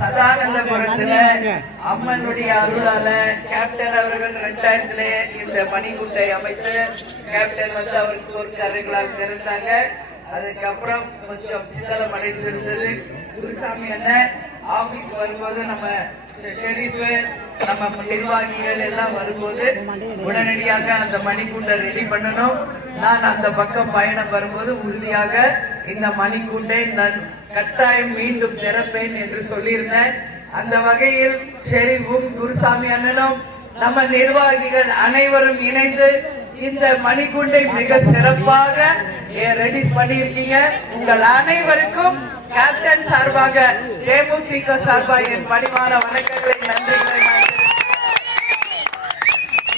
சதானந்தபுரத்துல அம்மனுடைய அருளால கேப்டன் அவர்கள் 2000 இந்த மணிக்குண்டை அமைத்து கேப்டன் வந்து அவருக்கு பொறுக்காரர்களாக இருந்தாங்க. அதுக்கப்புறம் கொஞ்சம் சிதலம் அடைந்திருந்தது. குருசாமி அண்ணன் ஆபீஸ் வரும்போது நம்ம நம்ம நிர்வாகிகள் எல்லாம் வரும்போது உடனடியாக அந்த மணிக்கூண்டை ரெடி பண்ணணும். நான் அந்த பக்கம் பயணம் வரும்போது உறுதியாக இந்த மணிக்கூண்டை நான் கட்டாயம் மீண்டும் திறப்பேன் என்று சொல்லியிருந்தேன். அந்த வகையில் ஷெரீஃபும் குருசாமி அண்ணனும் நம்ம நிர்வாகிகள் அனைவரும் இணைந்து இந்த மணிக்கூண்டை மிக சிறப்பாக ரெடி பண்ணியிருக்கீங்க. உங்கள் அனைவருக்கும் கேப்டன் சார்பாக தேமுதிக சார்பாக என் பணிவான வணக்கங்களை நன்றிகளை.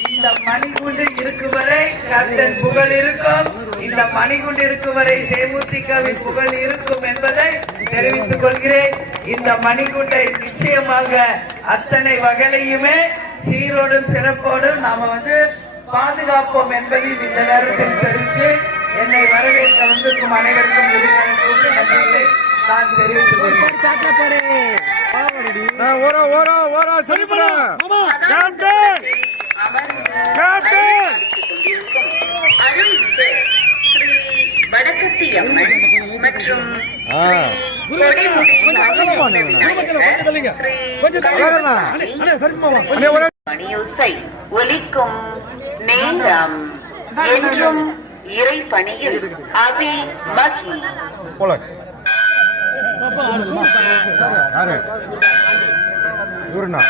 இந்த மணிகுண்டு இருக்கும் வரை கேப்டன் புகழ் இருக்கும், இந்த மணிகுண்டு இருக்கும் வரை தேமுதிகவின் புகழ் இருக்கும் என்பதை தெரிவித்துக் கொள்கிறேன். இந்த மணிகுண்டை நிச்சயமாக அத்தனை வகையிலுமே சீரோடும் சிறப்போடும் நாம பாதுகாப்போம் என்பதையும் இந்த நேரத்தில் தெரிவித்து என்னை வரவேற்க வந்திருக்கும் அனைவருக்கும் நன்றிகளை நான் தெரிவித்துக் கொள்கிறேன். மணியோசை ஒலிக்கும் நேரம் என்றும் இறை பணியில் அபிமகி. ஊருண்ணா